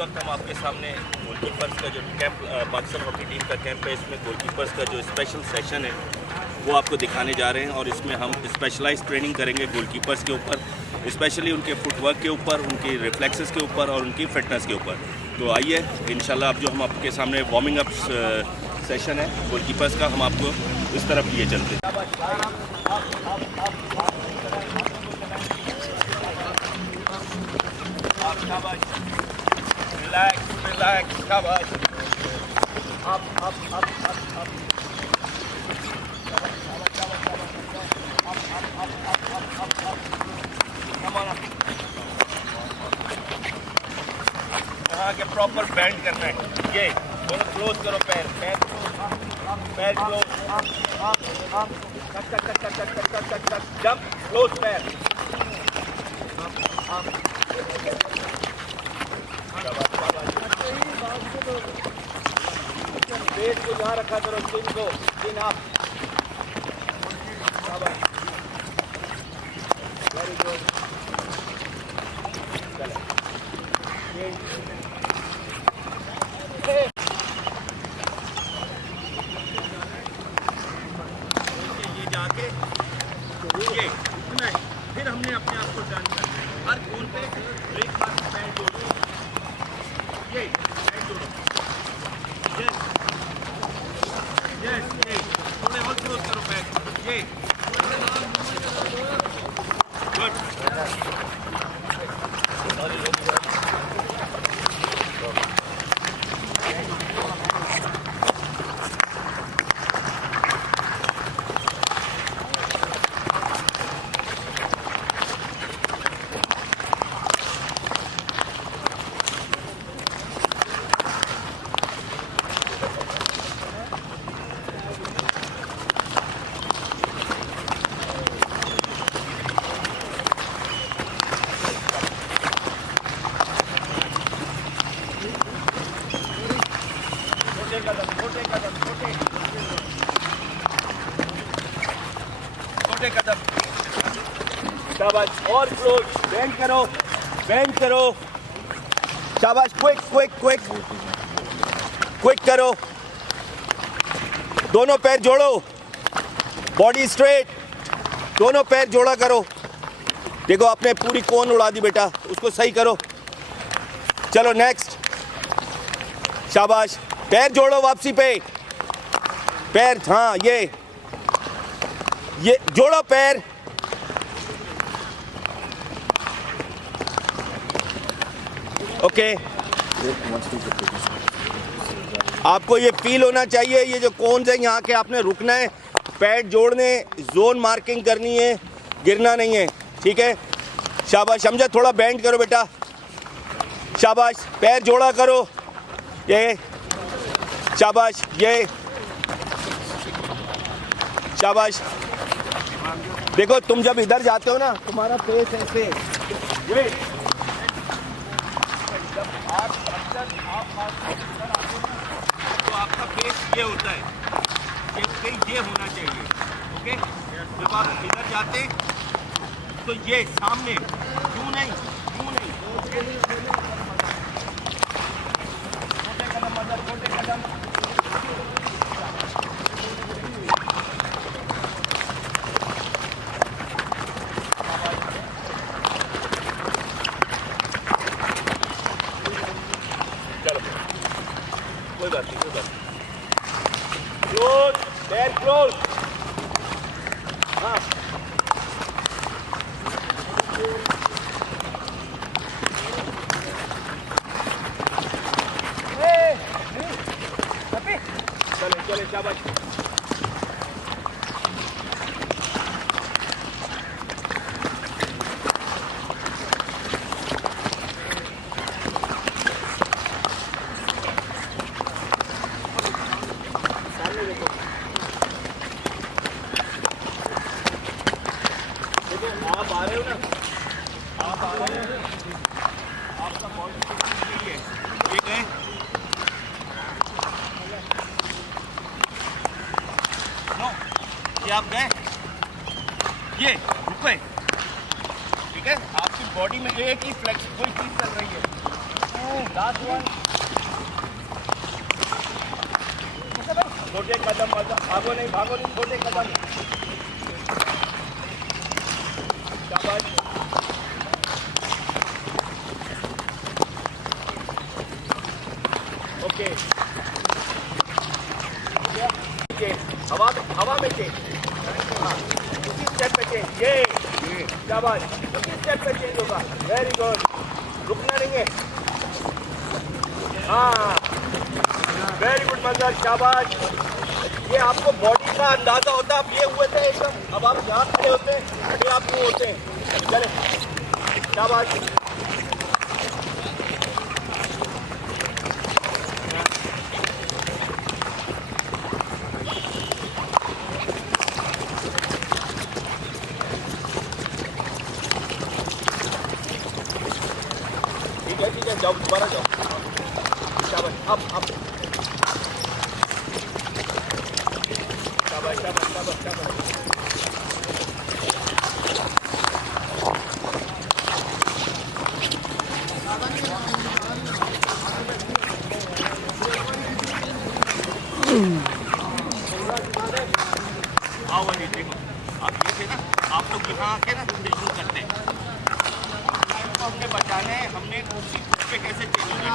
वक्त हम आपके सामने गोलकीपर्स का जो कैंप पाकिस्तान हॉकी टीम का कैंप है, इसमें गोलकीपर्स का जो स्पेशल सेशन है वो आपको दिखाने जा रहे हैं। और इसमें हम स्पेशलाइज ट्रेनिंग करेंगे गोलकीपर्स के ऊपर, स्पेशली उनके फुटवर्क के ऊपर, उनकी रिफ्लेक्सेस के ऊपर और उनकी फिटनेस के ऊपर। तो आइए इंशाल्लाह अब जो हम आपके सामने वार्मिंग अप सेशन है गोलकीपर्स का, हम आपको इस तरफ लिए चलते हैं। Relax, relax, शाबाश। Up, up, up, up, up. Come on up. यहाँ के प्रॉपर बैंड करना है। ये दोनों क्लोज करो, पैर पैर क्लोज, जंप क्लोज पैर। पेट को यहाँ रखा करो, चिन को, चिन आप। Very good. ये जाके ये रुकना है, फिर हमने अपने आप को टर्न करना है। हर कोन पे ब्रेक मार के पैर जोड़ो, ये पैर जोड़ो। यस यस, ये थोड़े और क्लोज करो पैर, ये गुड। छोटे कदम, शाबाश। और क्लोज, बेंड करो, बेंड करो, शाबाश। क्विक क्विक क्विक क्विक करो, दोनों पैर जोड़ो, बॉडी स्ट्रेट, दोनों पैर जोड़ा करो। देखो आपने पूरी कोन उड़ा दी बेटा, उसको सही करो। चलो नेक्स्ट, शाबाश। पैर जोड़ो वापसी पे, पैर, हाँ ये जोड़ो पैर। ओके, आपको ये फील होना चाहिए, ये जो कोन्स है यहाँ के आपने रुकना है, पैर जोड़ने, जोन मार्किंग करनी है, गिरना नहीं है, ठीक है। शाबाश समझा, थोड़ा बेंड करो बेटा, शाबाश। पैर जोड़ा करो, ये शाबाश, ये शाबाश। देखो तुम जब इधर जाते हो ना, तुम्हारा फेस ऐसे, ये जब आप तो आपका फेस ये होता है, ये होना चाहिए, ओके। जब आप इधर जाते तो ये सामने, यूं नहीं, छोटे कदम मदर, छोटे कदम। कोई बात नहीं, कोई बात नहीं। क्लोज, पैर क्लोज, हाँ। चले चले, शाबाश। आप आ रहे हो ना, आप आ रहे हो, आपका बॉडी है, ये गए, नो, ये आप गए, ये रुके, ठीक है। आपकी बॉडी में एक ही फ्लेक्स, कोई चीज चल रही है, लास्ट वन। छोटे कदम, भागो नहीं, छोटे कदम। शाबाश। ओके, हवा में चेंज, उसी स्टेप पे चेंज। ये शाबाश, उसी स्टेप पे चेंज होगा। वेरी गुड, रुकना नहीं है। हाँ, वेरी गुड मंजर, शाबाश। ये आपको बॉडी का अंदाजा होता है। आप ये हुए थे एकदम, अब आप यहाँ खड़े होते हैं, ये आप वो होते हैं। चले, शाबाश। ठीक है, जाओ, दोबारा जाओ। शाबाश, अब शाबाश, शाबाश, शाबाश, शाबाश। आओ वाली देखो, आप ये थे ना, आप लोग यहाँ आके ना बिल्कुल करते हैं। तो हमने बचाने हैं, हमने उसी पे कैसे चेंज होना।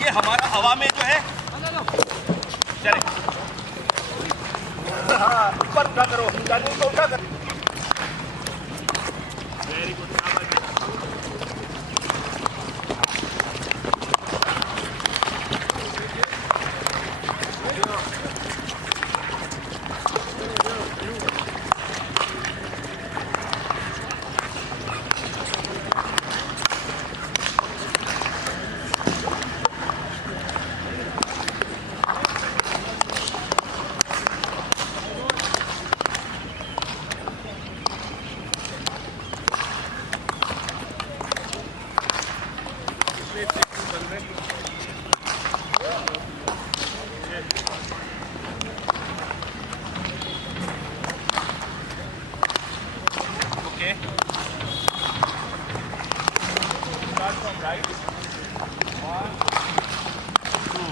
ये हमारा हवा में जो है, चले, हाँ, ऊपर उठा करो, टर्निंग को उठा करो। Very good, Okay. Start from right. 1, 2.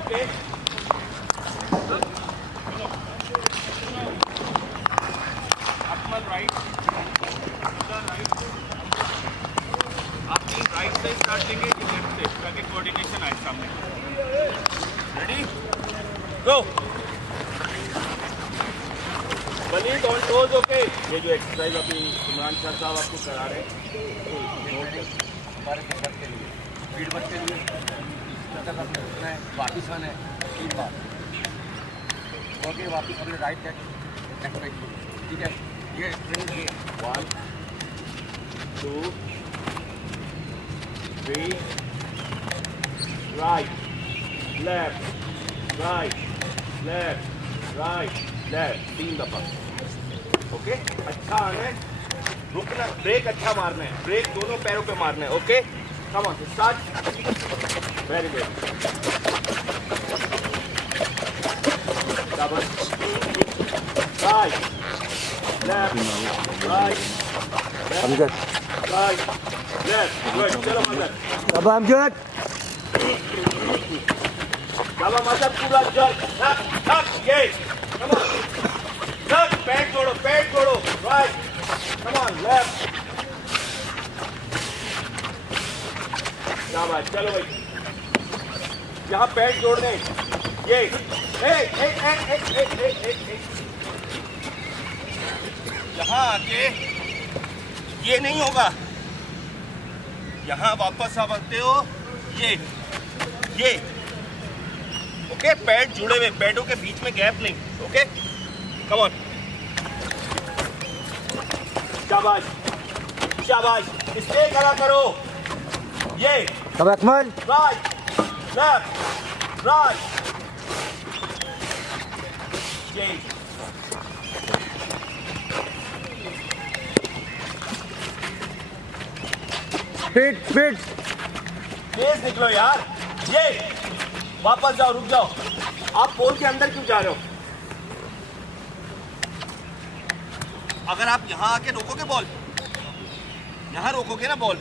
Okay. Akmal right. Right. आप तीन राइट से स्टार्ट लेंगे कि लेफ्ट से, ताकि कोऑर्डिनेशन आए सामने। Ready, go. वलीद ऑन टोज। ओके, ये जो एक्सरसाइज अभी इमरान शाह साहब आपको करा रहे हैं, हमारे फीडबैक के लिए अपने पाकिस्तान है 3 बार। ओके, वापिस अपने राइट एक्सरसाइज, ठीक है। ये training 1, 2, 3, right left, right left, right left, 3 दफा। ओके, अच्छा आना है, रुकना, ब्रेक अच्छा मारना है, ब्रेक दोनों पैरों पे मारना है। Okay, come on, start. Very good, right left, right left, right left, good. चलो मदद, अब अमजद, चलो मदद, पूरा जल, थक, ये, कम ऑन, थक, पैर जोड़ो, राइट, कम ऑन, लेफ्ट, शाबाश। चलो भाई, यहाँ पैर जोड़ने, ये, यहाँ आके ये नहीं होगा, यहाँ वापस आप आते हो, ये, ओके। पैर जुड़े हुए, पैरों के बीच में गैप नहीं। ओके, कम ऑन, शाबाश, शाबाश। स्टे खड़ा करो, ये, अब अकमल, राइट लेफ्ट, राइट, ये, स्पीड, तेज निकलो यार, ये, वापस जाओ, रुक जाओ। आप पोल के अंदर क्यों जा रहे हो? अगर आप यहाँ आके रोकोगे बॉल, यहाँ रोकोगे ना बॉल,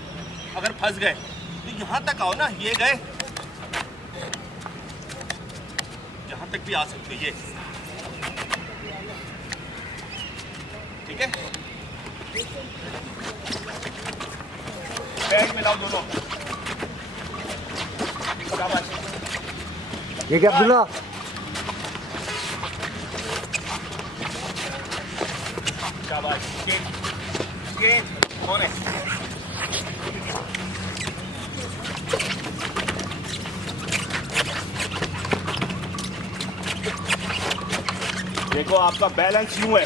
अगर फंस गए तो यहाँ तक आओ ना, ये गए, यहाँ तक भी आ सकते ये, ठीक है? बैग मिलाओ दोनों। ठीक है अब्दुल्ला। शाबाश। कौन है? देखो आपका बैलेंस यूं है,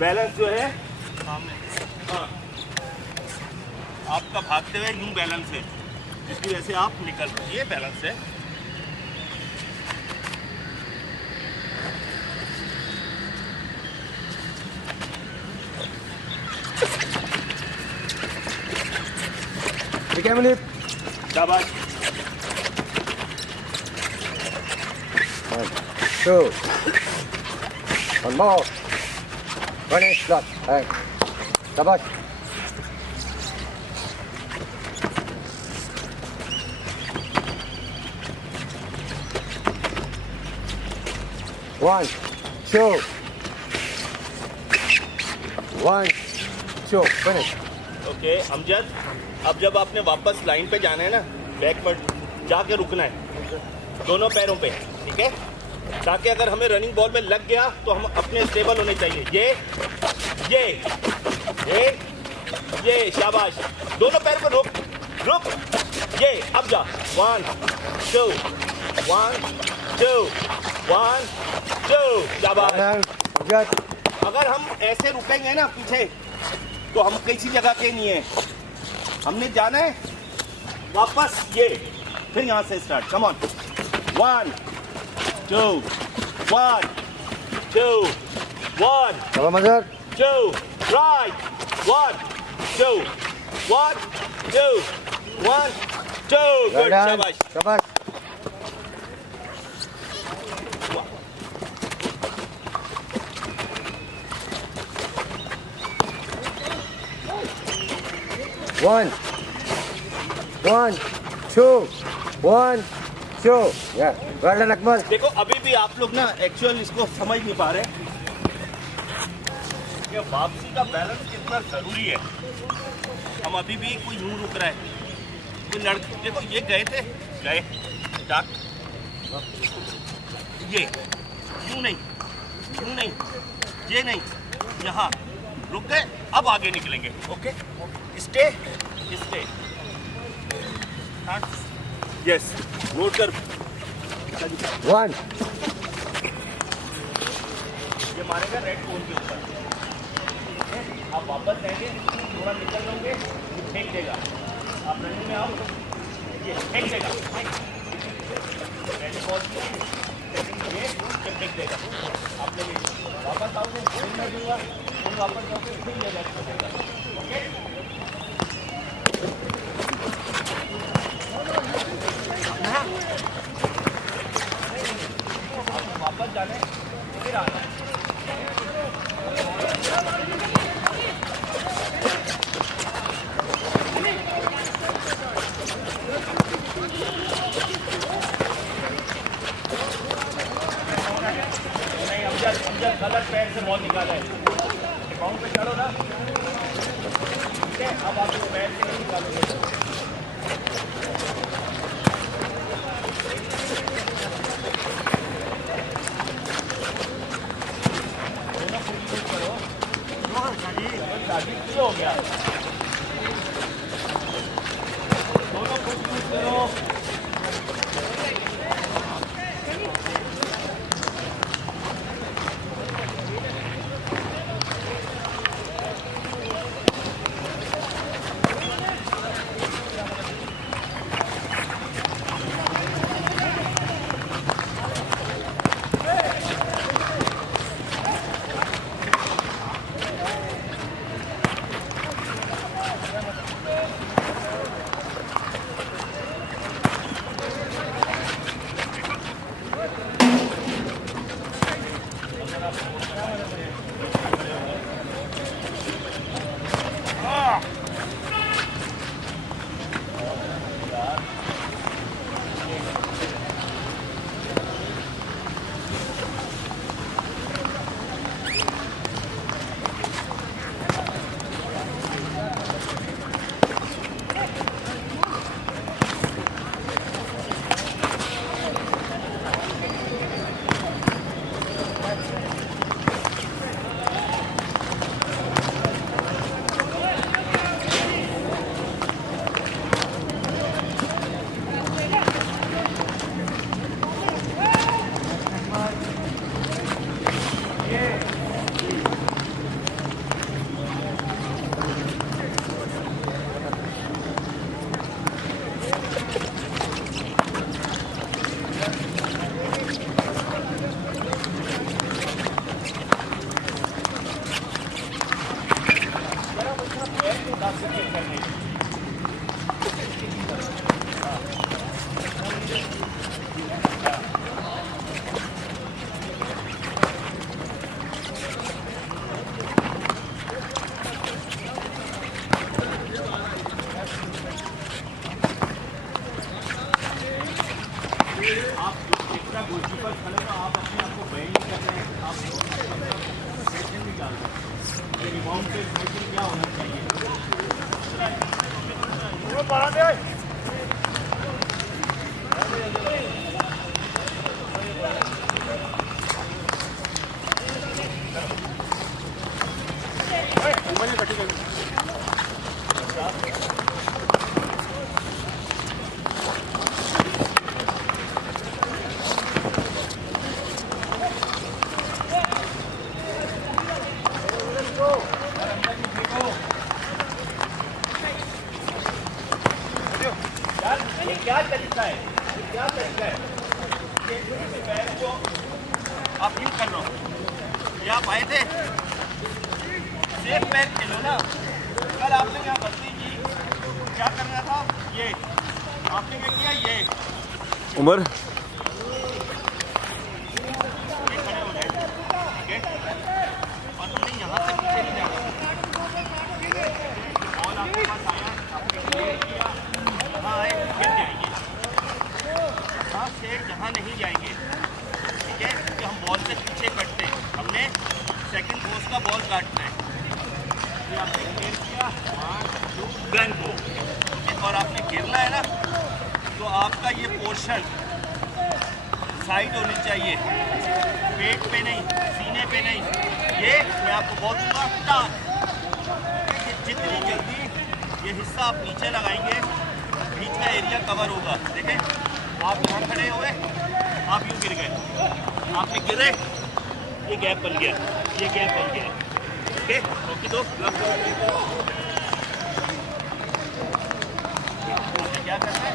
बैलेंस जो है सामने, हाँ, आपका भागते हुए यूं बैलेंस है, जिसकी वजह से आप निकल, ये बैलेंस है। ठीक है मिनट। शाबाश। 1 2 1 more finish last hey शाबाश। One, two, finish. Okay Amjad, अब जब आपने वापस लाइन पे जाना है ना, बैक पर जाके रुकना है दोनों पैरों पे, ठीक है? ताकि अगर हमें रनिंग बॉल में लग गया तो हम अपने स्टेबल होने चाहिए। ये शाबाश। दोनों पैर पर रुक, ये अब जा। 1 2 1 2 1 2 शाबाश। अगर हम ऐसे रुकेंगे ना पीछे तो हम किसी जगह के नहीं है, हमने जाना है वापस, ये फिर यहाँ से start. Come on. 1 2 1 2 1 2 right 1 2 1 2 1 2 good शाबाश। 1 2 1 2 या वेल डन अकमल। देखो अभी भी आप लोग ना एक्चुअल इसको समझ नहीं पा रहे कि वापसी का बैलेंस कितना जरूरी है। हम अभी भी कोई यूं रुक रहा है, कोई लड़के देखो ये गए थे, गए डाक, ये यूं नहीं, ये नहीं, यहाँ रुक गए, अब आगे निकलेंगे। ओके स्टे यस नोट कर। 1 ये मारेगा रेड कोन के ऊपर, आप वापस जाएंगे, थोड़ा निकल लोगे, फेंक देगा, आप रनिंग में आओ, ये फेंक देगा, रेड बॉल ये फेंक देगा, आपने वापस आओगे, फिर मैं दूंगा, फिर वापस जाओगे, फिर ये रेड को देगा। ओके वापस जाने फिर आना। नहीं अमजद गलत पैर से बॉल निकाला है, बाउंड पे चढ़ो ना, ठीक है? अब आप पैर से नहीं निकालोगे। हो गया दोनों खुद यूज करो। आप जितना गोलकीपर खड़े हो आप अपने आप को बैंड नहीं कर रहे हैं, आप सेशन भी डाल रहे हैं। रिबाउंड पे सेशन क्या होना चाहिए? ये क्या तरीका है? ये क्या तरीका है? पैर को आप यूं कर लो। ये आप आए थे सेफ पैर खेलो ना। कल आपने यहाँ बस्ती की क्या करना था? ये आपने क्या किया? ये उमर खड़े हो गए, ठीक है? और हमने यहाँ से पीछे नहीं जाना। बॉल आपके पास आया, आपने क्लियर किया, यहाँ आए गिर जाएंगे। हाँ शेर जहाँ नहीं जाएंगे, ठीक है? क्योंकि हम बॉल से पीछे कटते हैं। हमने सेकंड पोस्ट का बॉल काटना है। ये आपने क्लियर किया, 1 2 गन को, और आपने गिरना है ना, तो आपका ये पोर्शन साइड होनी चाहिए, पेट पे नहीं, सीने पे नहीं। ये मैं आपको बहुत दूंगा टांग। जितनी जल्दी ये हिस्सा आप नीचे लगाएंगे, बीच का एरिया कवर होगा। देखें आप यहाँ खड़े हुए, आप यूँ गिर गए, आपने गिरे, ये गैप बन गया, ये गैप बन गया। ओके ओके दो क्या करना है?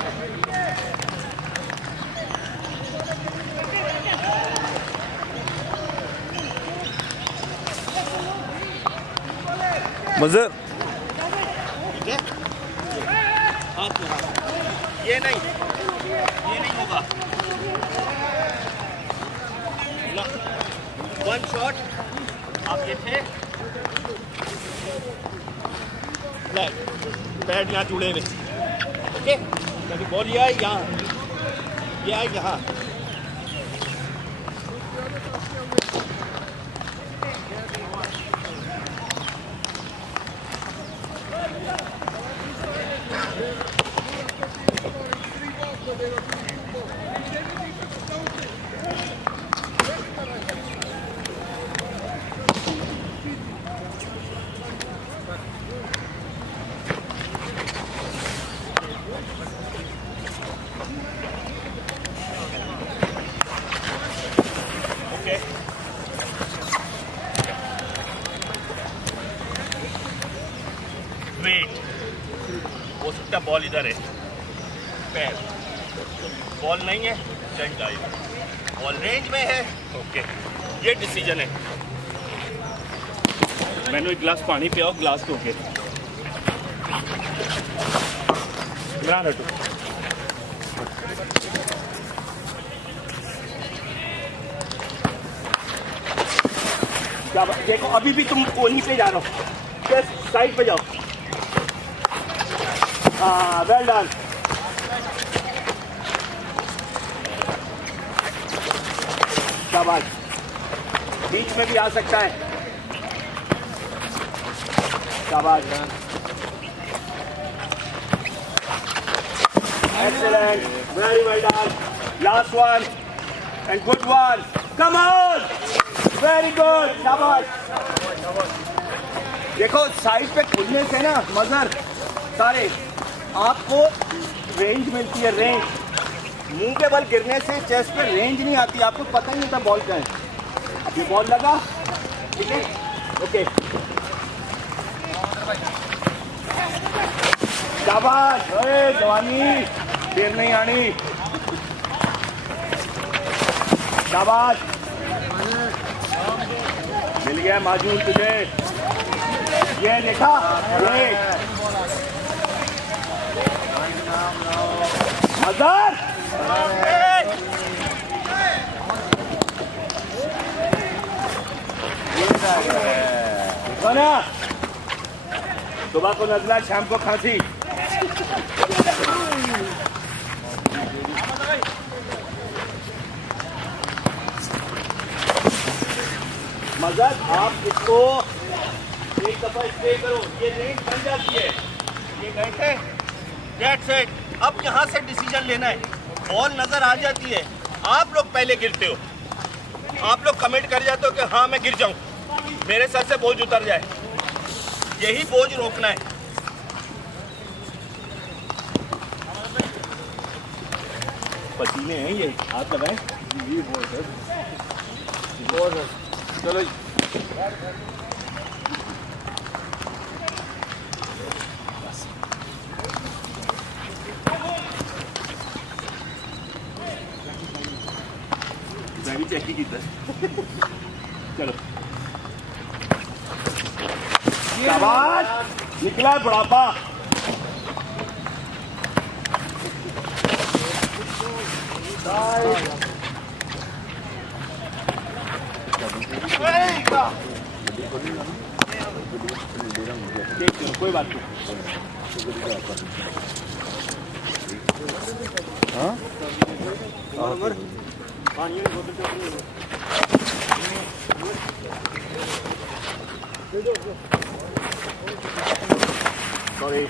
मजर ठीक है, हाथ लगा, ये नहीं होगा। वन शॉट आप ये थे, पैड यहाँ जुड़े हुए, ओके? क्योंकि बॉल ये आए यहाँ, ये आए यहाँ। वेट हो सकता है, बॉल इधर है, पैर, बॉल नहीं है, जंप आएगा, बॉल रेंज में है, ओके? ये डिसीजन है। मैंने एक गिलास पानी पियाओ, गिलास को के इमरान हटो। क्या देखो, अभी भी तुम वहीं पे जा रहे हो, बस साइड पे जाओ। हाँ वेल डन। शाबाश, बीच में भी आ सकता है। शाबाश, excellent, very well done. Last one and good one. Come on, very good, शाबाश। देखो साइड पे खुलने से ना मजर सारे आपको रेंज मिलती है, रेंज। मुंह के बल गिरने से चेस्ट पे रेंज नहीं आती, आपको पता ही नहीं था बॉल क्या है। अब ये बॉल लगा, ठीक है, ओके, शाबाश, जवानी देर नहीं आनी, शाबाश, मिल गया माजून तुझे, ये देखा, ये हजार ना, सुबह को नजला, शाम को खांसी। रजत आप इसको एक दफा स्प्रे करो, ये रेंज बन जाती है, ये गए थे, दैट्स इट। अब यहाँ से डिसीजन लेना है, बॉल नजर आ जाती है, आप लोग पहले गिरते हो, आप लोग कमेंट कर जाते हो कि हाँ मैं गिर जाऊं, मेरे सर से बोझ उतर जाए, यही बोझ रोकना है। पसीने हैं ये, हाथ लगाएं। ये बहुत है, चलो मैं भी चेक ही की था। चलो शाबाश, निकला बुढ़ापा। कोई बात नहीं। हाँ सॉरी,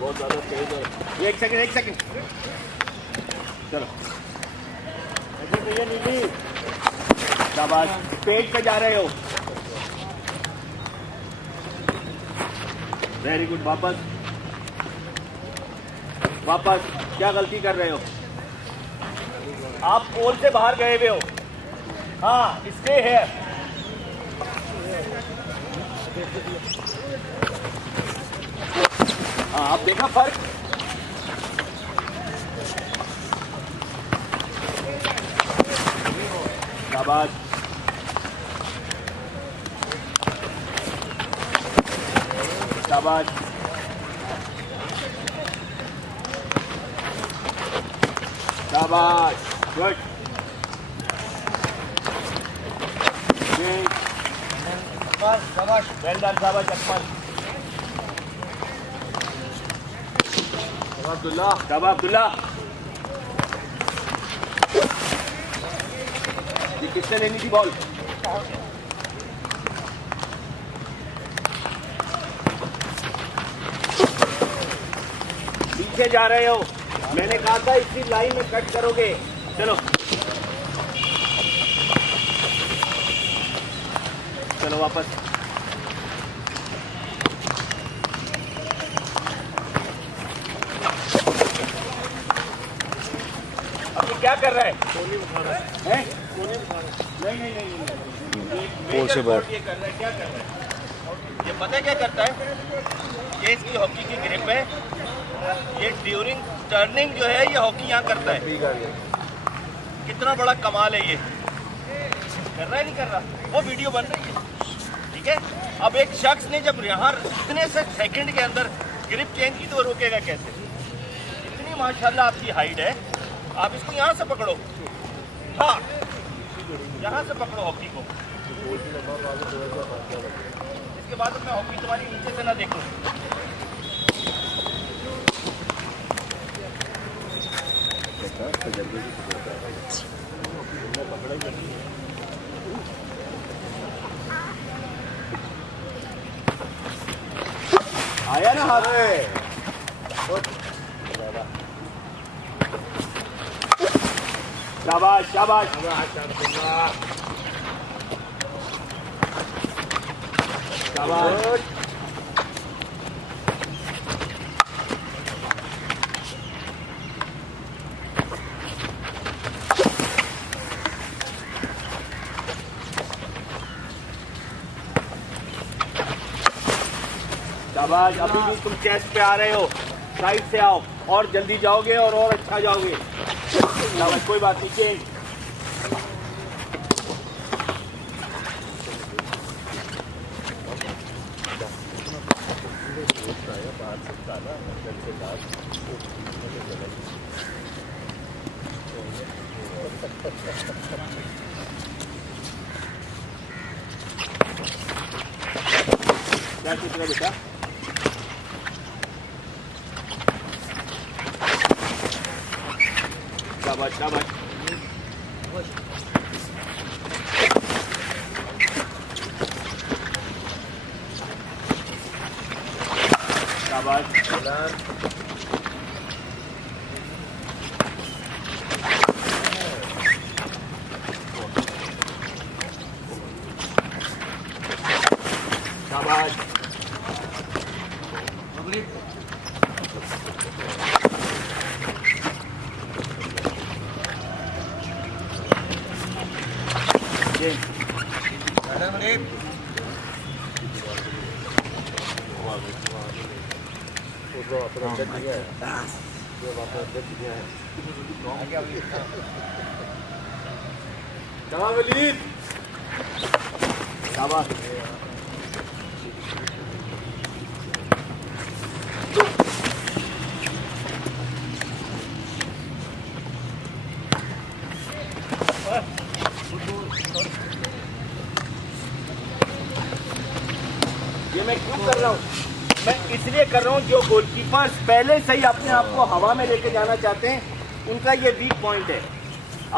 बहुत ज़्यादा तेज है। एक सेकंड। चलो शाबाश, पेट पे जा रहे हो, वेरी गुड। वापस क्या गलती कर रहे हो आप? पोल से बाहर गए हुए हो। हाँ, स्टे है। हाँ, आप देखा फर्क? शाबाश, शाबाश, शाबाश, गुड। शाबाश, वेल डन, शाबाश अकमल। अब्दुल्ला, ये किसने लेनी थी बॉल? पीछे जा रहे हो, मैंने कहा था इसी लाइन में कट करोगे। चलो वापस। अब ये क्या कर रहा है? कोहली उठा रहा है? नहीं। पोल से बाहर। ये कर रहा है, क्या कर रहा है? ये पता है क्या करता है? ये इसकी हॉकी की ग्रिप है, ये ड्यूरिंग टर्निंग जो है ये हॉकी यहाँ करता है। कितना बड़ा कमाल है ये। कर रहा है नहीं कर रहा? वो वीडियो बन रही है, ठीक है। अब एक शख्स ने जब यहाँ इतने से सेकंड के अंदर ग्रिप चेंज की तो रोकेगा कैसे? इतनी माशाल्लाह आपकी हाइट है, आप इसको यहाँ से पकड़ो। हाँ, यहाँ से पकड़ो हॉकी को। इसके बाद मैं हॉकी तुम्हारी नीचे से ना देखूँ। आया ना हाथ में? शाबाश, शाबाश, शाबाश। शाबाश, अभी भी तुम चेस्ट पे आ रहे हो, साइड से आओ और जल्दी जाओगे और अच्छा जाओगे। शाबाश, कोई बात नहीं, चेंज। क्या सोच रहा बेटा? शाबाश, शाबाश। शाबाश। शाबाश। ये मैं क्यों कर रहा हूँ? मैं इसलिए कर रहा हूँ जो गोलकीपर्स पहले से ही अपने आप को हवा में लेके जाना चाहते हैं, उनका ये वीक पॉइंट है।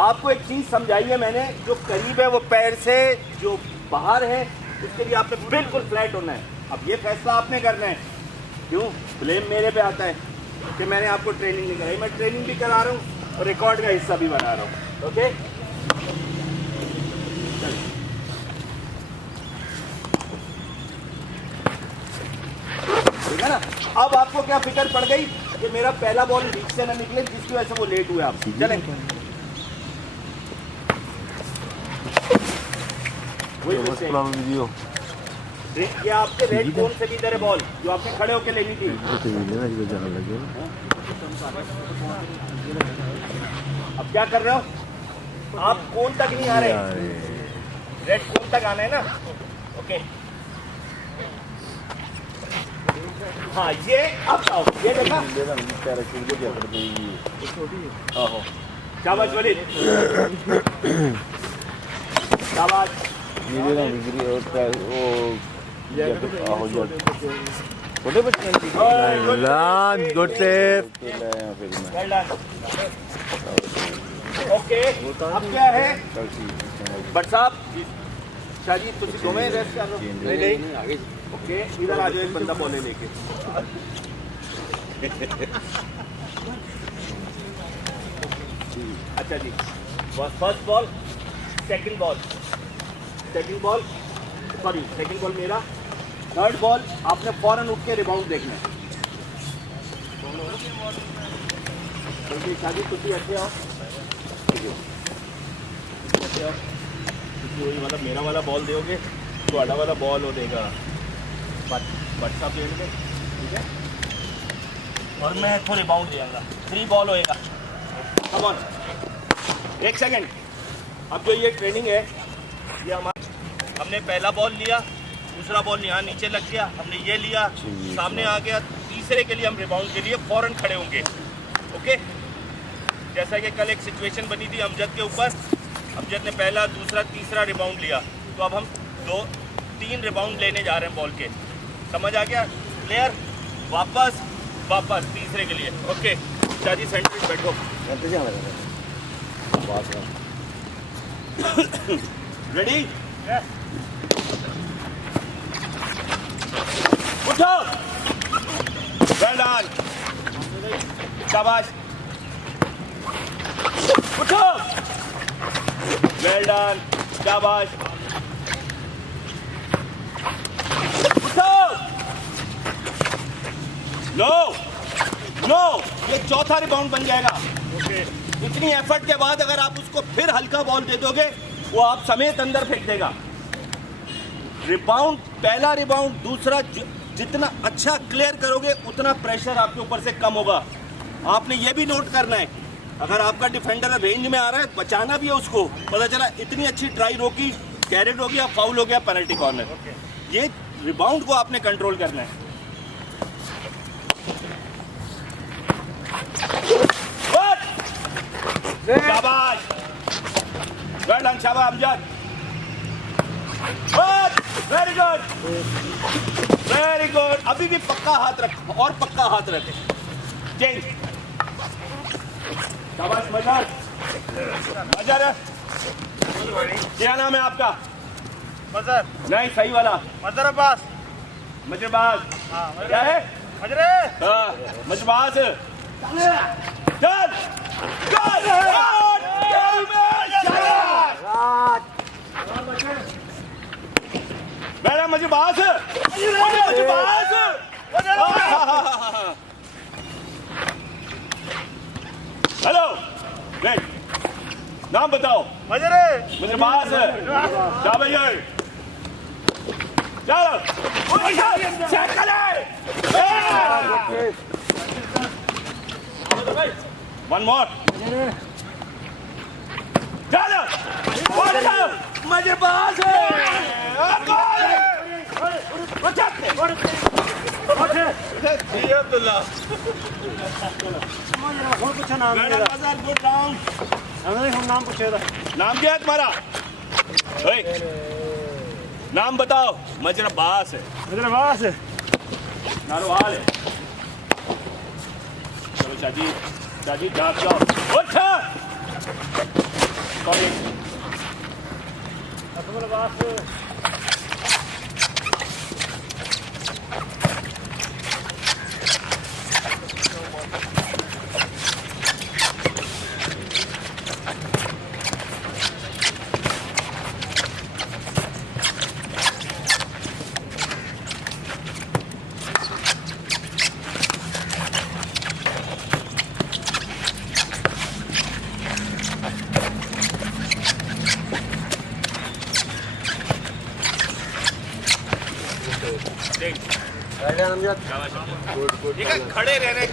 आपको एक चीज़ समझाई है मैंने, जो करीब है वो पैर से, जो बाहर है उसके लिए आपने बिल्कुल फ्लैट होना है। अब ये फैसला आपने करना है। क्यों ब्लेम मेरे पे आता है कि मैंने आपको ट्रेनिंग नहीं कराई? मैं ट्रेनिंग भी करा रहा हूँ और रिकॉर्ड का हिस्सा भी बना रहा हूँ। ओके, ठीक है ना? अब आपको क्या फिक्र पड़ गई कि मेरा पहला बॉल लीक से ना निकले, जिसकी वजह से वो लेट हुए। आप चलें, वीडियो ये आपके रेड कोन से भी इधर है बॉल, जो आपने खड़े होकर लेनी थी। अब क्या कर रहे हो आप? कोन तक नहीं आ रहे, रेड कोन तक आना है ना? ओके, हाँ ये अब आओ, ये देखा? शाबाश वलीद, शाबाश। छोटे बच्चे good save. Well done. Okay, अब क्या है बट साहब? शाजी तुम दोवें रेस्ट कर लो। नहीं, ओके, इधर आ जाओ, एक बंदा बॉले लेके। अच्छा जी, first ball, second ball, sorry second ball मेरा, थर्ड बॉल आपने फौरन उठ के रिबाउंड देखना है। शादी तुम अच्छे आओ, वही मतलब मेरा वाला बॉल दोगे, ਤੁਹਾਡਾ वाला बॉल हो देगा बट साहब देंगे, ठीक है? और मैं तो रिबाउंड देगा, 3 बॉल होएगा। कम ऑन, एक सेकंड। अब जो ये ट्रेनिंग है, ये हमारा, हमने पहला बॉल लिया, दूसरा बॉल यहाँ नीचे लग गया, हमने ये लिया, सामने आ गया, तीसरे के लिए हम रिबाउंड के लिए फौरन खड़े होंगे। ओके, जैसा कि कल एक सिचुएशन बनी थी अमजद के ऊपर, अमजद ने पहला, दूसरा, तीसरा रिबाउंड लिया, तो अब हम 2-3 रिबाउंड लेने जा रहे हैं बॉल के। समझ आ गया? प्लेयर वापस तीसरे के लिए। ओके, शादी सेंटर बैठो। रेडी? उठो, वेल डन, शाबाश। उठो, वेल डन, शाबाश। नो, ये चौथा रिबाउंड बन जाएगा। ओके, इतनी एफर्ट के बाद अगर आप उसको फिर हल्का बॉल दे दोगे, वो आप समेत अंदर फेंक देगा। रिबाउंड, पहला रिबाउंड, दूसरा, जितना अच्छा क्लियर करोगे उतना प्रेशर आपके ऊपर से कम होगा। आपने ये भी नोट करना है, अगर आपका डिफेंडर रेंज में आ रहा है, बचाना भी है उसको। पता चला इतनी अच्छी ट्राई रोकी, कैरेट हो गया, फाउल हो गया, पेनल्टी कॉर्नर। ये रिबाउंड को आपने कंट्रोल करना है। शाबाश, वेल डन, शाबाश Amjad, very good, very good. अभी भी पक्का हाथ रखो, और पक्का हाथ रखे, चेंज। शाबाश मजर, मजर, क्या नाम है आपका? मजर नहीं, सही वाला मजर अब्बास। मजरबाज। क्या है? मजरे मजरबाज। चल, मेरा मजरबाज। हेलो वेट नाम बताओ मजरे मुझे पास है क्या भैया चलो चेक करे वन मोर चलो मुझे पास है जी अब्दुल्ला गुड राउंड नाम पूछे था नाम क्या है तुम्हारा ओए, नाम बताओ मजरा बास है मजरे बास नारोवाल है चलो शादी शादी जाग जाओ उठ सॉरी मजरे बास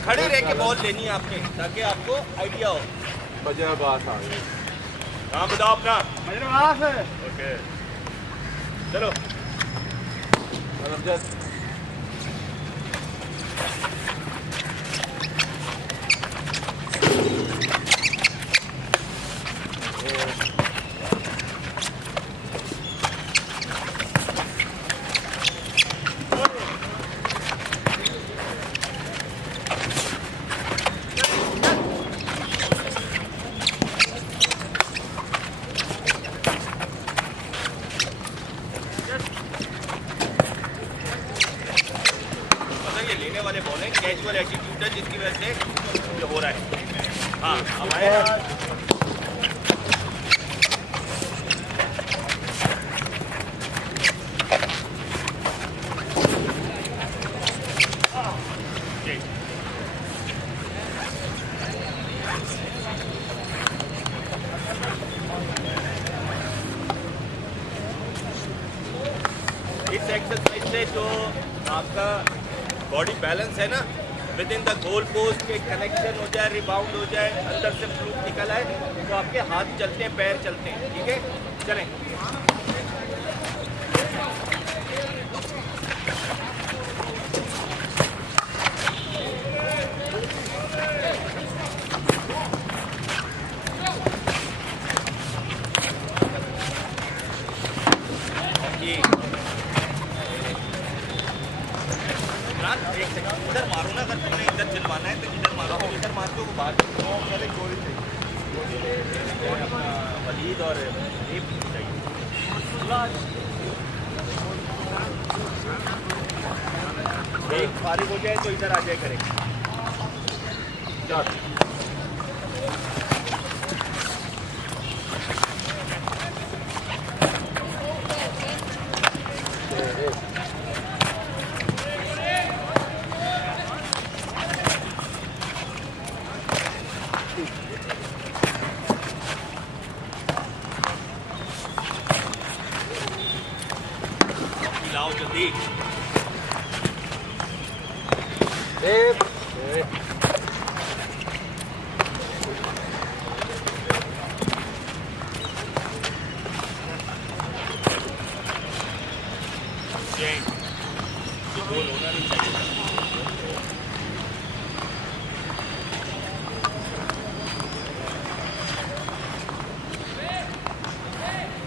खड़े रह के बॉल लेनी है आपने ताकि आपको आइडिया हो मजा बात आ गई नाम बताओ अपना मजरे बास ओके चलो ये लेने वाले बॉल है कैजुअल एटीट्यूड है जिसकी वजह से ये हो रहा है हाँ हमारे इस एक्सरसाइज से जो आपका बॉडी बैलेंस है ना with in the goal post के कनेक्शन हो जाए रिबाउंड हो जाए अंदर से फ्लूक निकल आए तो आपके हाथ चलते हैं पैर चलते हैं ठीक है चलें एक सेकंड इधर मारो ना अगर तुमने इधर चिलवाना है तो इधर मारो इधर मार के वो बाहर पहले गोली चाहिए अपना वलीद और ये चाहिए एक फारिग हो जाए तो इधर आ जाए करें चल लाओ जल्दी गोल होना नहीं चाहिए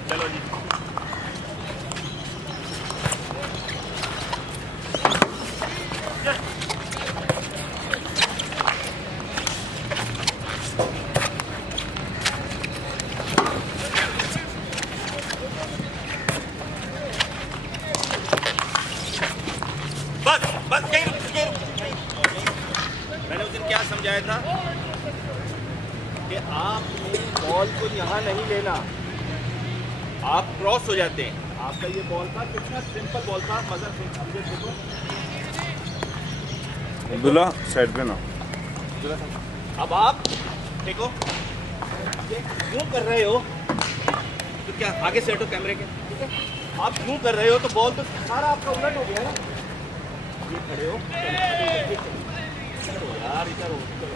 चलो जी बस यहीं रुक मैंने उस दिन क्या समझाया था कि आपने बॉल को यहाँ नहीं लेना आप क्रॉस हो जाते हैं आपका ये बॉल था, कितना सिंपल बॉल था। मज़ा समझे देखो। अब्दुल्ला साइड पे ना। अब आप देखो, ये यूँ कर रहे हो तो क्या आगे से हटो कैमरे के, ठीक है? आप यूँ कर रहे हो तो बॉल तो सारा आपका उलट हो गया ना। ये खड़े हो, चलो यार इधर हो, चलो।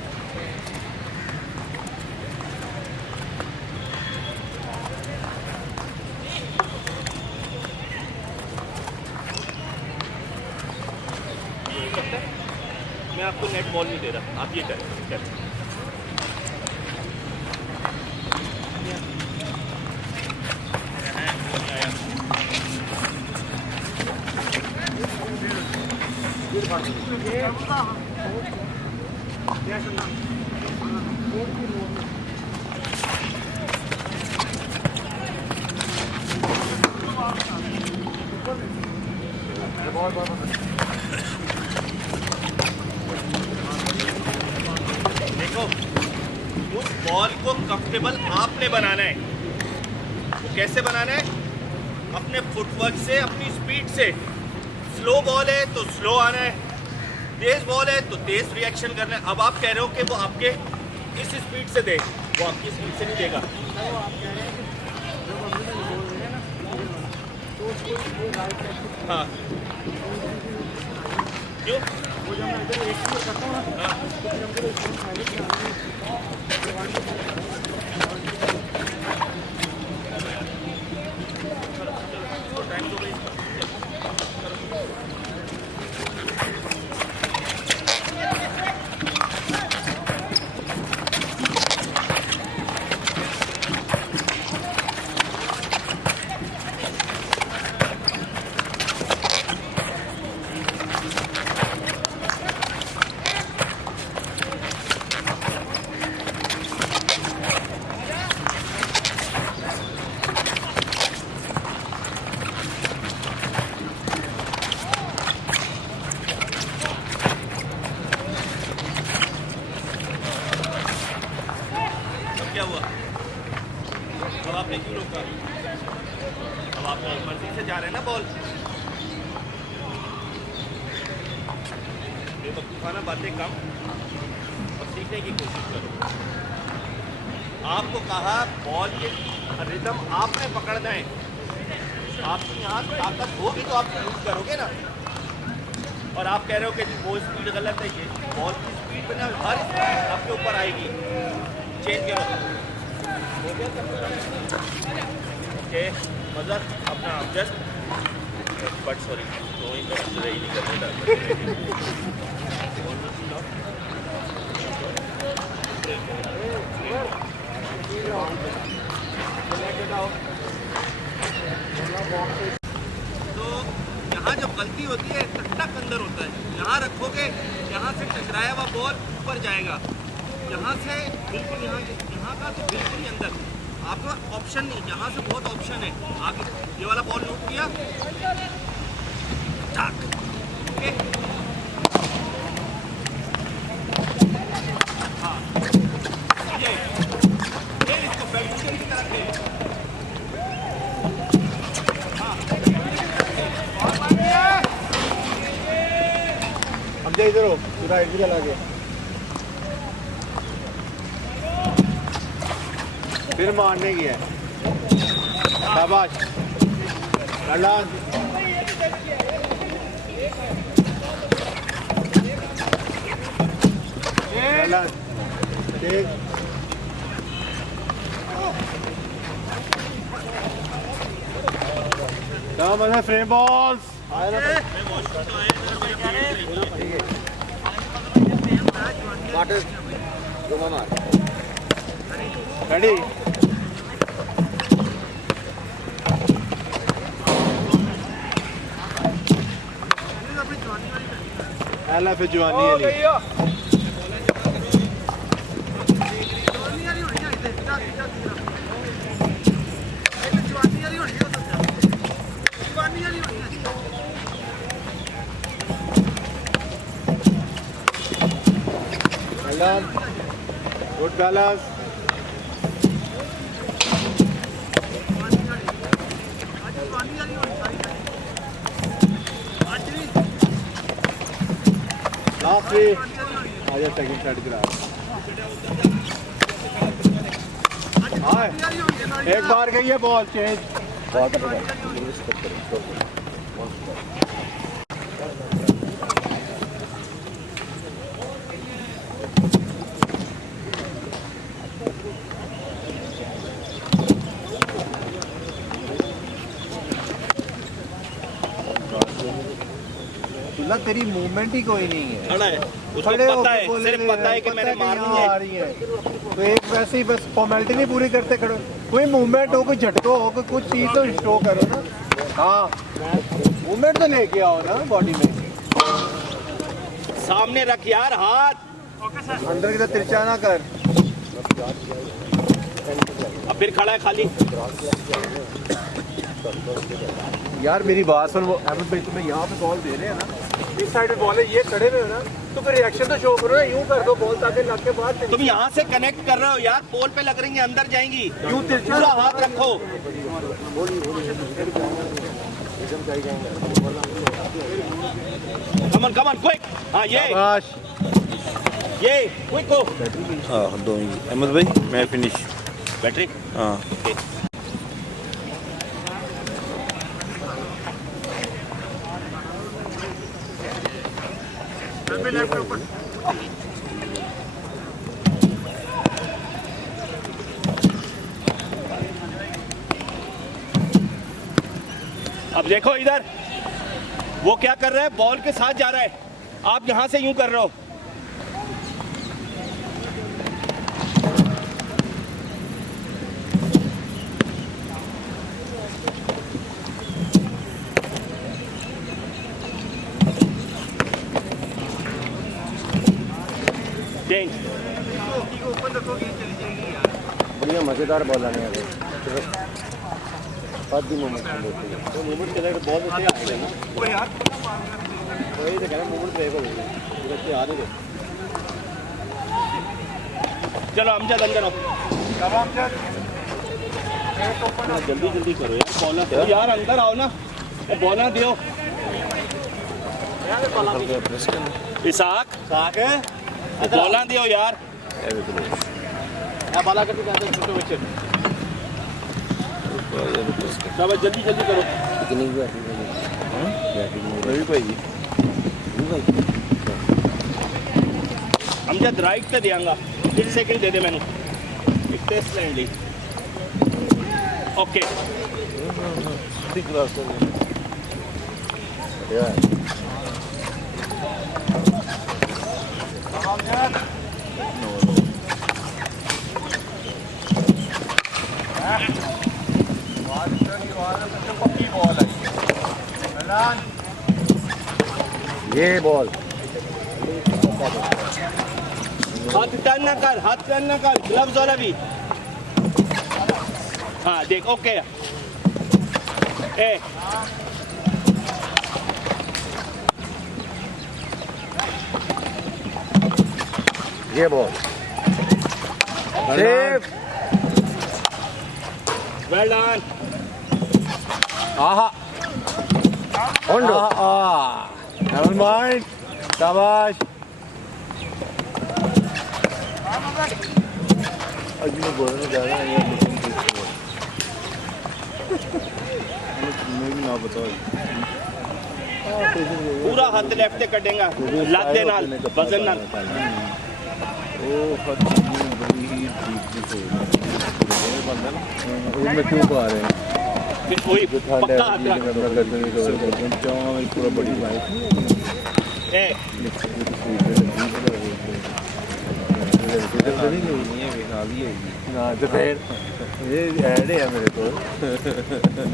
मैं आपको नेट बॉल नहीं दे रहा, आप ये करें, चलें। देखो, उस बॉल को कंफर्टेबल आपने बनाना है। वो कैसे बनाना है? अपने फुटवर्क से, अपनी स्पीड से। स्लो बॉल है तो स्लो आना है, तेज बॉल है तो तेज रिएक्शन करना है। अब आप कह रहे हो कि वो आपके इस स्पीड से दे, वो आपकी स्पीड से नहीं देगा। हाँ, क्यों? क्या हुआ? अब आपने क्यों रोका? अब आप मर्जी से जा रहे हैं ना बॉल। बेवकूफ़ाना बातें कम और सीखने की कोशिश करो। आपको कहा बॉल के रिदम आपने पकड़ना है। आपकी यहाँ ताकत होगी तो आप यूज करोगे ना। और आप कह रहे हो कि वो स्पीड गलत है, ये बॉल की स्पीड बना हर स्पीड आपके ऊपर आएगी। चेंज करो। ओके मज़र अपना जस्ट बट सॉरी तो ही रही नहीं करने तो यहाँ जब गलती होती है टक अंदर होता है। यहाँ रखोगे, यहाँ से टकराया हुआ बॉल ऊपर जाएगा, यहाँ से बिल्कुल यहाँ का तो बिल्कुल ही अंदर। आपका ऑप्शन नहीं, यहाँ से बहुत ऑप्शन है आगे। ये वाला बॉल नोट किया, ओके हाँ, ये इसको बैडमिंटन की तरह खेल। हम इधर हो, पूरा इधर चला गया। फिर मारने की है। शाबाश अल्लाह। तेज फ्रेम बॉल्स रेडी। एला फिर जवानी वाली गुड बैलेंस। लास्ट थ्री आ जा सेकंड सेट करा हाय एक बार गई है बॉल चेंज बहुत बढ़िया तुला तेरी मूवमेंट ही कोई नहीं है खड़ा है, उसको खड़े पता होके है, बोले सिर्फ पता है कि मैंने मारनी यहाँ आ है। रही है तो एक वैसे ही बस फॉर्मेलिटी नहीं पूरी करते खड़े कोई मूवमेंट हो कोई झटका हो कोई कुछ चीज तो शो करो ना हाँ मूवमेंट तो लेके आओ ना बॉडी में सामने रख यार हाथ, अंदर की तरफ तिरछा ना कर अब फिर खड़ा है खाली। यार मेरी बात सुन वो अहमद भाई तुम्हें यहाँ पे बॉल दे रहे हैं ना इस साइड पे बॉल है ये खड़े हुए हो ना तो फिर रिएक्शन तो शो करो ना यूं कर दो बॉल ताकि लग के बाद तुम यहाँ से कनेक्ट कर रहे हो यार, पोल पे लग रही है, अंदर जाएंगी, यूं तिरछा पूरा हाथ रखो। कमन कमन क्विक, हाँ ये क्विक को हाँ दो ही अहमद भाई मैं फिनिश बैटरी। हाँ अब देखो इधर, वो क्या कर रहा है, बॉल के साथ जा रहा है, आप यहाँ से यूं कर रहे हो। चेंज, बढ़िया मज़ेदार बॉल आने वाले बहुत भी मूवमेंट होती है तो मूवमेंट के लिए बॉल से आएगा ना वो यार वही तो कह रहा मूवमेंट ब्रेक हो गई बच्चे आ रहे थे चलो अमजद अंदर आओ, जल्दी जल्दी करो यार, बॉलर यार अंदर आओ ना, बॉलर दियो। इसाक बॉलर दियो यार, बाला करके जाते हैं छोटे बच्चे सब जल्दी जल्दी करो। कितनी की बैटिंग रवि भाई अमजद राइट पे देंगा, 1 सेकंड दे दे मैंने, एक टेस्ट लैंड ली। ओके ये बॉल हाथ टर्न ना कर, हाथ टर्न ना कर, ग्लव्स वाला भी। हाँ देख, ओके ए ये बॉल सेफ वेल डन। आहा होल्ड नेवर माइंड शाबाश आज मैं बोलने जा रहा हूँ मैं भी ना बताओ पूरा हाथ लेफ्ट से कटेगा, लाते नाल वजन नाल। ओ हर चीज़ में बड़ी ही ठीक है बंदा ना में क्यों आ रहे हैं फिर वही पक्का हाथ रख। पूरा बड़ी बाइक ए तो फिर ये ऐड है मेरे को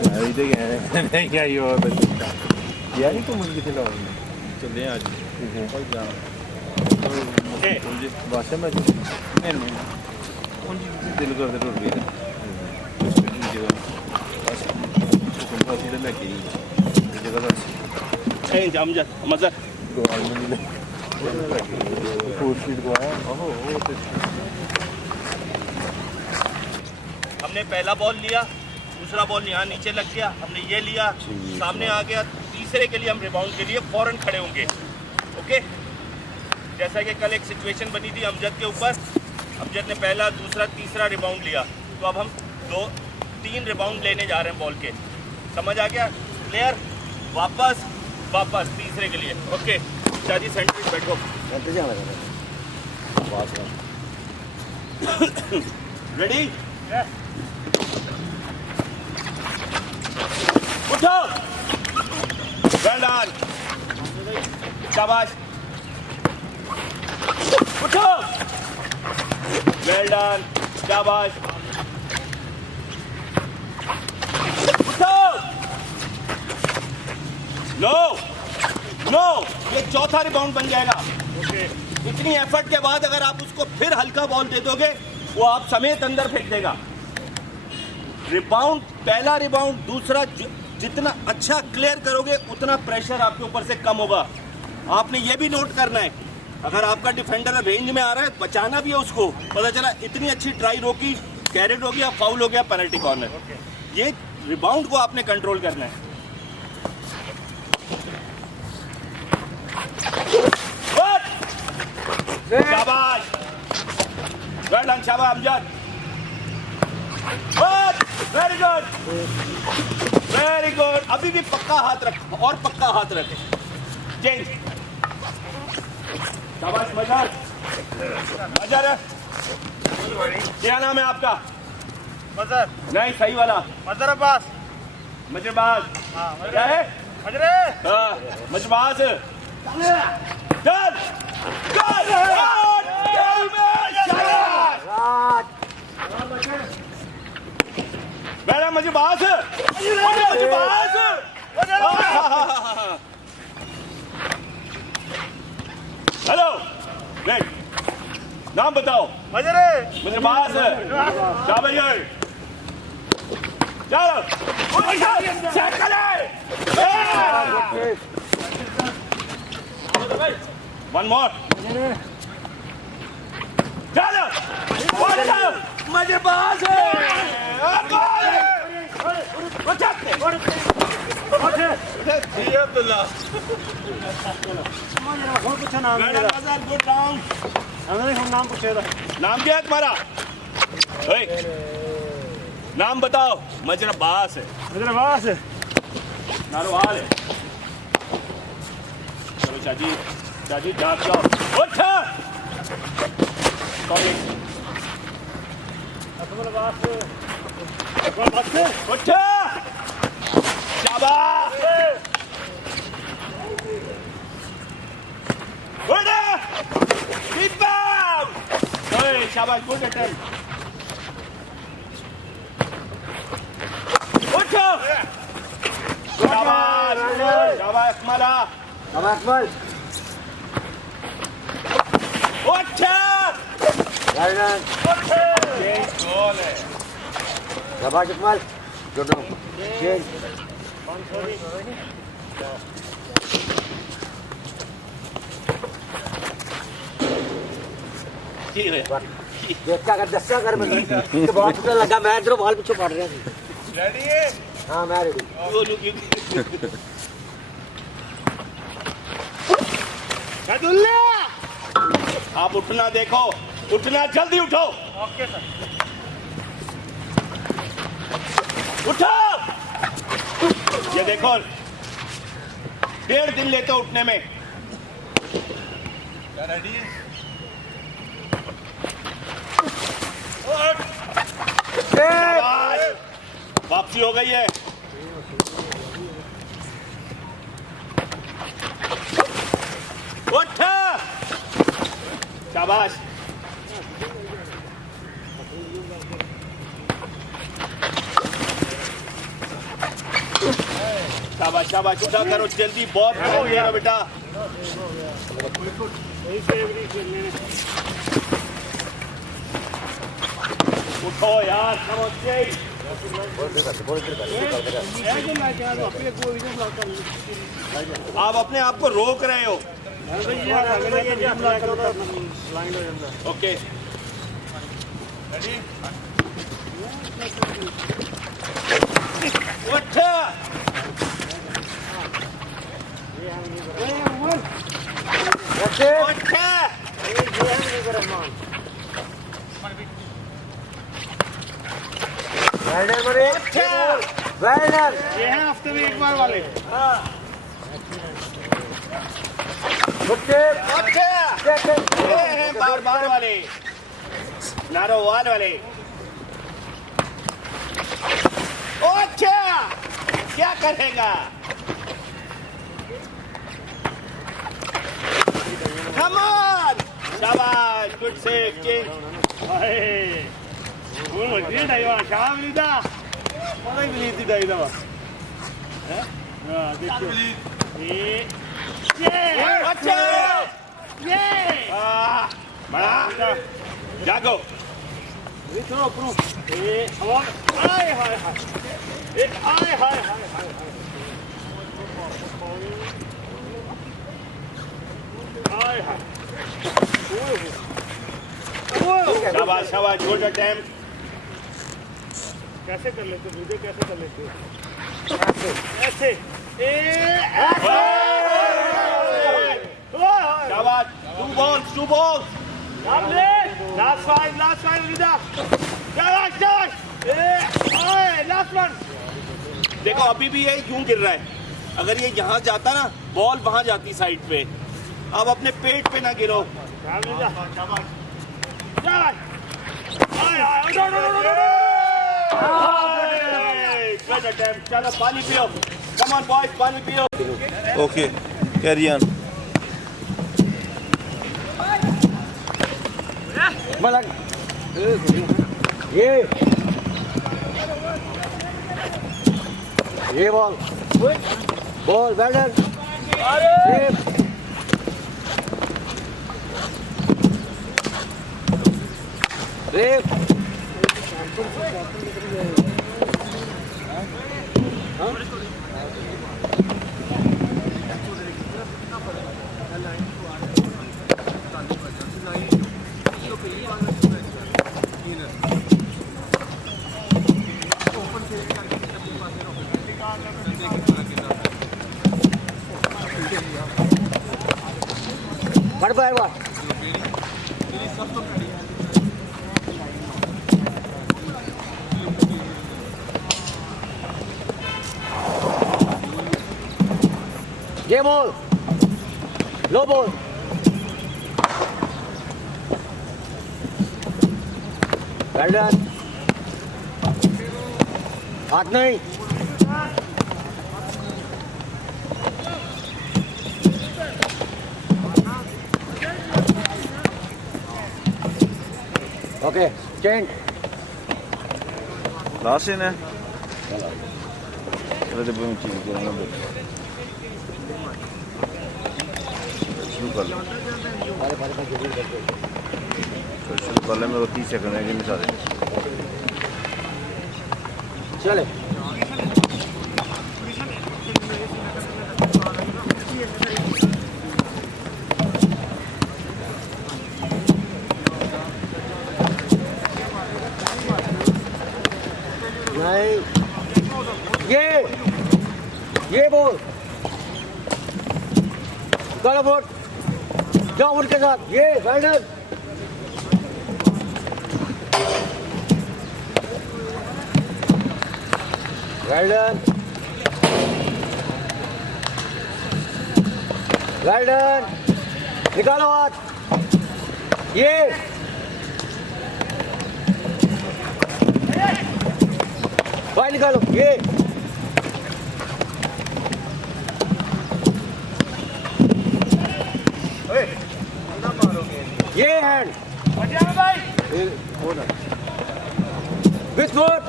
अभी तो नहीं क्या ये और यार नहीं तुम मुझे खिलाओगे चले आज ए बादशाह में नहीं दिल करते टुट गए लगे जगह ए अमजद मजर फूड स्ट्रीट को आया हमने पहला बॉल लिया, दूसरा बॉल यहाँ नीचे लग गया, हमने ये लिया, सामने आ गया, तीसरे के लिए हम रिबाउंड के लिए फौरन खड़े होंगे। ओके जैसा कि कल एक सिचुएशन बनी थी अमजद के ऊपर, अमजद ने पहला, दूसरा, तीसरा रिबाउंड लिया, तो अब हम 2-3 रिबाउंड लेने जा रहे हैं बॉल के। समझ आ गया? प्लेयर वापस वापस तीसरे के लिए। ओके शादी सेंटर पे बैठो। रेडी? उठो। Well done. शाबाश। उठो। Well done. शाबाश। उठो। नो नो, ये चौथा रिबाउंड बन जाएगा। इतनी एफर्ट के बाद अगर आप उसको फिर हल्का बॉल दे दोगे, वो आप समेत अंदर फेंक देगा। रिबाउंड, पहला रिबाउंड, दूसरा, जितना अच्छा क्लियर करोगे उतना प्रेशर आपके ऊपर से कम होगा। आपने ये भी नोट करना है, अगर आपका डिफेंडर रेंज में आ रहा है, बचाना भी है उसको। पता चला इतनी अच्छी ट्राई रोकी, कैरेट हो गया, फाउल हो गया, पेनल्टी कॉर्नर। ये रिबाउंड को आपने कंट्रोल करना है। शाबाश, वेल डन, शाबाश Amjad, very good, very good. अभी भी पक्का हाथ रख, और पक्का हाथ रखे। चेंज। शाबाश मजहर, मजहर, क्या नाम है आपका? मजहर। नहीं, सही वाला। मजहर अब्बास। मजरबाज। क्या है? मजरे। हाँ, मजरबाज। चल चल मेरा मजरबाज, मजरबाज। हेलो, वेट, नाम बताओ। मजरे। मजरबाज। शाबाश, चलो चेक करे। One more. चलो मजरबाज है। Abdullah good round. नाम पूछे नाम क्या है तुम्हारा? नाम बताओ। मजरबाज है। मजरबास। नारोवाल है। चलो शाजी, शाजी जाग जाओ। उठ। उठ। शाबाश। उठ। रिबाउंड। ओए शाबाश, गुड अटेम्प्ट। उठ। शाबाश, शाबाश अकमला। शाबाश अकमल। उठ। Well done. चेंज गोल है। शाबाश अकमल। Good round. चेंज। ठीक है। देखा कर, दस्सा कर मैं तो बहुत छुट्टा लगा। मैं इधर बॉल पीछे पड़ रहा थी। रेडी? हाँ मैं रेडी। आप उठना देखो, उठना, जल्दी उठो। Okay sir. उठो। ये देखो, 1.5 दिन लेते हो उठने में। रेडी? शाबाश, वापसी हो गई है। उठ। शाबाश। शाबाश, शाबाश, उठा करो जल्दी, बहुत हो गया बेटा। उठो यार, आप अपने आप को रोक रहे हो। ओके उठ। उठ। वेल्डर मरे वेल्डर ये हैं हफ्ते में एक बार वाले। बच्चे ये हैं बार बार वाले, नारोवाल वाले। ओ अच्छा, क्या करेगा? Come on! शाबाश, good save, King. Gol mati dai wa, शाबाश लीदा। पता ही नहीं थी dai da wa। हैं? हाँ, देखो। ये अच्छा, ये बड़ा जागो। देखो अपनो, ये अब आए हाय हाय, ये आए हाय हाय हाय। आए हाय। शाबाश शाबाश, गुड अटेम्प्ट। कैसे कर लेते हो? वीडियो कैसे कर लेते हो? ऐसे शाबाश, two balls. Last five Leda. शाबाश लास्ट वन। देखो अभी भी ये यूं गिर रहा है, अगर ये यहाँ जाता ना बॉल वहां जाती साइड पे। अब अपने पेट पे ना गिरो। चलो पानी पियो, कम ऑन बॉयज, पानी पियो। Okay, carry on. मलक ये बॉल वेल्डर रेप पड़ पाएगा। ये बॉल लो बॉल वेल डन। हाथ नहीं ओके चेंज लास्ट इन है। चलो जब मैं चीज करूंगा शुरू कर लो। शुरू कर ले, मेरे को 30 सेकंड है कि नहीं सारे। चले नहीं ये बोल चलो बोल जाओ उनके साथ। ये वेल्डर वेल्डर निकालो हाथ। ये बाहर निकालो। ये हैंड विस्फोट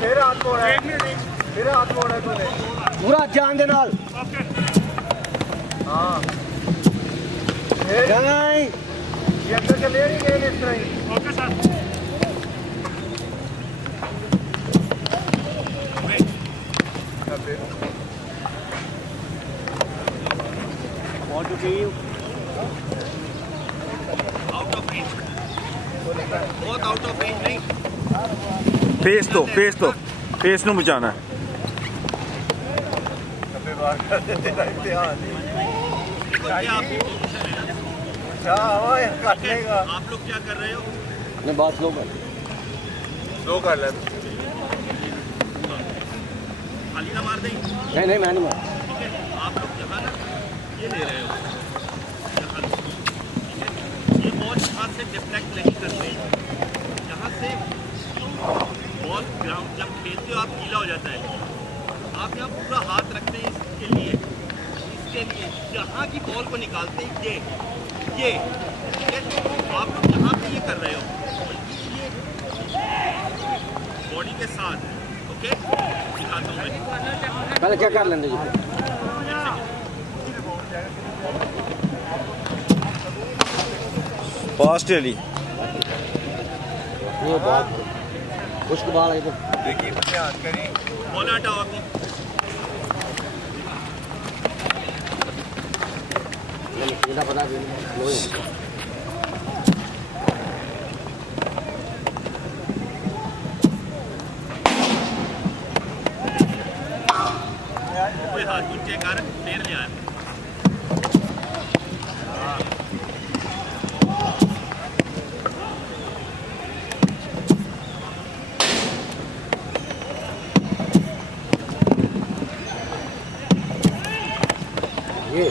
फिर हाथ मोड़ा है, फिर हाथ मोड़ा है तूने। पूरा जान दे नाल। हाँ नहीं ये अंदर चले नहीं गए इस तरह ही। Okay sir. want to see you out of range, बहुत आउट ऑफ रेंज नहीं। फेस तो फेस ਨੂੰ ਬਚਾਣਾ है। कभी बार कर देते ना इम्तिहान। अच्छा ओए काटने का। आप लोग क्या कर रहे हो? अपने बात लो दो कर ले खाली ना मार दें। नहीं नहीं मैं नहीं मार ठीक है, आप लोग यहाँ ना ये ले रहे हो, यहाँ लो, ठीक है, ये बॉल यहाँ से डिफ्लेक्ट नहीं करते, यहाँ से बॉल ग्राउंड जब खेलते हो आप गीला हो जाता है, आप यहाँ पूरा हाथ रखते हैं इसके लिए यहाँ की बॉल को निकालते हैं ये ठीक है, आप लोग यहाँ पे ये कर रहे हो, ये बॉडी के साथ, ओके, दिखाता हूँ मैं। पहले क्या कर लेंगे जी फास्ट चली ये बहुत खुश्क बाल है इधर देखिए ध्यान करें बॉल हटाओ आपको, सीधा बता दीजिए कोई हाथ नीचे कर फेर ले आया। ये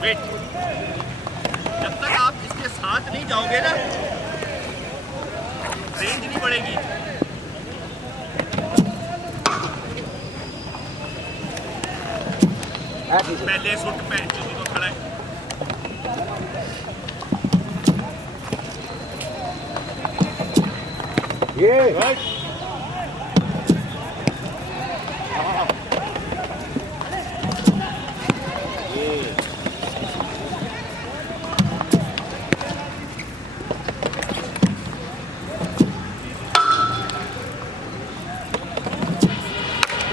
वेट, जब तक आप इसके साथ नहीं जाओगे ना रेंज नहीं बढ़ेगी। ऐसे ही। पहले सुट पैर चुकी तो खड़ा है, ये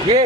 ये